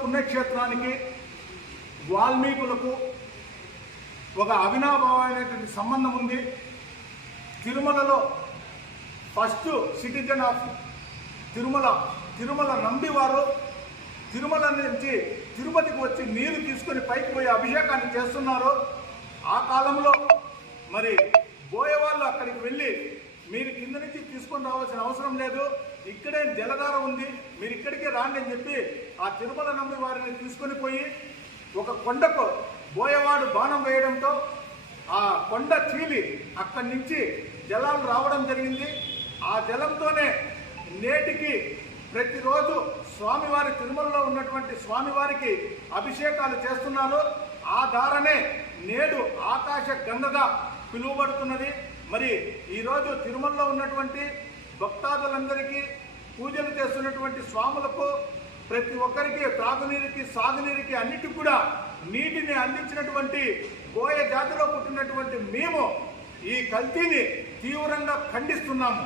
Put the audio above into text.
పుణ్యక్షేత్రానికి వాల్మీకులకు ఒక అవినాభావమైనటువంటి సంబంధం ఉంది. తిరుమలలో first citizen of Tirumala Tirumala నంబివారు Tirumala నుంచి తిరుపతికి వచ్చి నీరు తీసుకొని పైకి పోయి అభిషేకాన్ని చేస్తున్నారు. ఆ కాలంలో మరి బోయేవాళ్ళు అక్కడికి వెళ్ళి మీరు తీసుకొని రావాల్సిన అవసరం లేదు. ఇక్కడే జలధార ఉంది. మీరు ఇక్కడికి రాండి అని చెప్పి ఆ తిరుమల నమ్మి వారిని తీసుకొని పోయి ఒక కొండకు బోయవాడు బాణం వేయడంతో ఆ కొండ చీలి అక్కడి నుంచి జలాలు రావడం జరిగింది. ఆ జలంతోనే నేటికి ప్రతిరోజు స్వామివారి తిరుమలలో ఉన్నటువంటి స్వామివారికి అభిషేకాలు చేస్తున్నారు. ఆ దారనే నేడు ఆకాశ గంగగా పిలువబడుతున్నది. మరి ఈరోజు తిరుమలలో ఉన్నటువంటి భక్తాదులందరికీ పూజలు చేస్తున్నటువంటి స్వాములకు ప్రతి ఒక్కరికి త్రాగునీరుకి సాగునీరుకి అన్నిటికి కూడా నీటిని అందించినటువంటి గోయ జాతిలో పుట్టినటువంటి మేము ఈ కల్తీని తీవ్రంగా ఖండిస్తున్నాము.